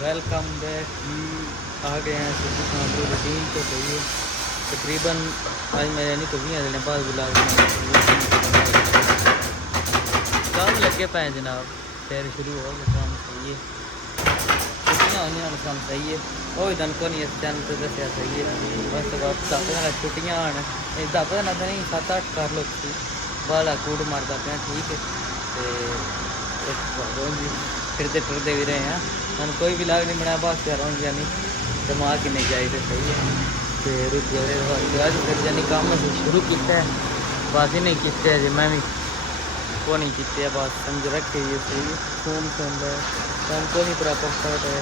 Welcome back जी। आ गए हैं सुबह शाम को रूटीन तो सही है। तकरीबन आज मैं यानी तो 20 दिन बाद बुला काम लगे पे जनाब। फिर शुरू हो गया काम सही है। छुट्टियाँ होनी काम सही है। वो दिन को नहीं चैनल तो दसिया सही है। बस दस दिन छुट्टियाँ आन 10 दिन नहीं 7-8 कर लो बाला कूट मारता पे ठीक है। फिरते फिरते भी रहे हैं हम कोई भी लाग नहीं बनाया बस कर रहा यानी दिमाग ही नहीं चाहिए सही है। तो आज फिर यानी काम शुरू किया है बस ही नहीं किया जी मैं भी को नहीं किया बस समझ रखे ये सही फोन सुन रहा है काम को नहीं प्रॉपर स्टार्ट है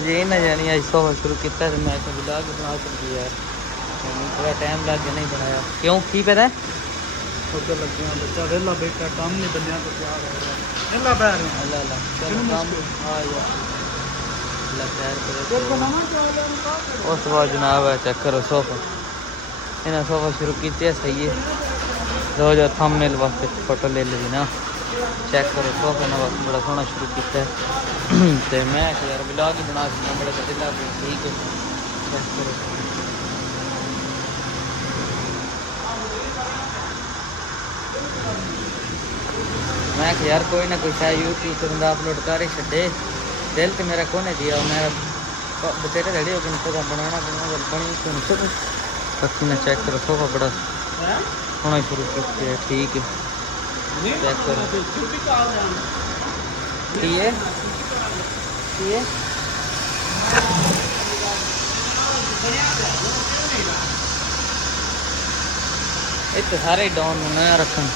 अजय ना जानी आज सोफा शुरू किया तो मैं ब्लॉग बना सकती यार थोड़ा टाइम लग गया नहीं बनाया क्यों की पता है लगे हैं बच्चा वेला बेटा काम नहीं बनया तो क्या वेला बैठ रहे अल्लाह अल्लाह चलो काम हाँ यार अल्लाह खैर करे। उस बाद जनाब है चेक करो सोफा इन्हें सोफा शुरू किया सही है रोज थंबनेल वास्ते फोटो ले ली ना चेक करो सोफा ने वक्त बड़ा सोहना शुरू किया तो मैं यार ब्लॉग ही बना सकता बड़े दिला ठीक है चेक करो। मैं यार कोई ना कोई शायद यूट्यूब पर बंदा अपलोड कर ही छे दिल तो मेरा को नहीं दिया मेरा बतेरे रेडी हो गए सोफा बनाना बनी तो बाकी ना चेक करो सोफा बड़ा होना शुरू किया ठीक है चेक करो इतने सारे डाउन होना रखन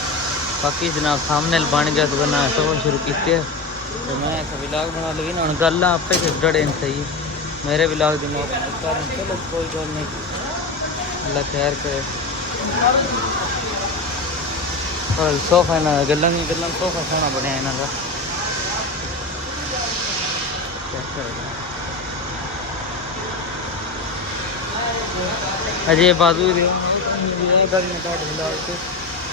बाकी जनाब सामने बन गया तो बना सब शुरू किए तो मैं ब्लॉग बना लगी ना गल आपे डड़े सही मेरे ब्लॉग की मौका चलो कोई गल नहीं अल्लाह खैर करे। और सोफा इन्हों गलों सोफा सोहना बनया इन्हों का अजय बाजू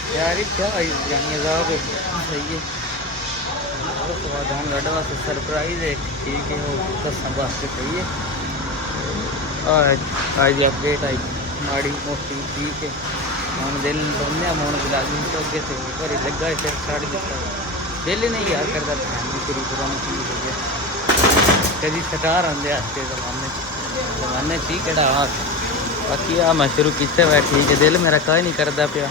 यार क्या जानी सही है उसके बाद हम लड़ वास्ते सरप्राइज है ठीक है वो दसन वास्ते सही है। आज अपडेट आई माड़ी मोटी ठीक है हम दिल बंदे मोन के लाग तो अगे से पर लगा फिर छड़ दिता दिल ही नहीं यार करता फैमिली पूरी पुरानी चीज हो गया कभी सटार आते हस्ते जमाने ठीक है हाथ बाकी आ मैं शुरू किया हुआ ठीक है दिल मेरा कहीं नहीं करता पाया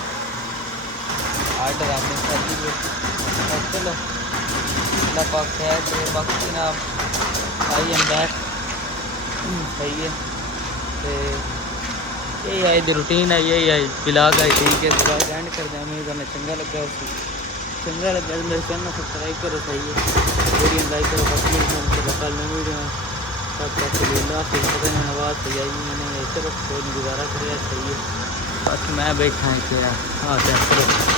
आर्डर आपने चलो बाकी ना आई एम बैक सही है तो यही आई दी रूटीन है यही आई ब्लॉग आई ठीक है ब्लॉग एंड कर दें उम्मीद है चंगा लगा चंगा लगा मेरे चैनल सब्सक्राइब करो सही है वीडियो लाइक करो बाकी कल नहीं वीडियो तब तक फिर पता नहीं आवाज़ सही आई मैंने सिर्फ कोई गुजारा कर सही है बस मैं बैठा है हाँ क्या करो।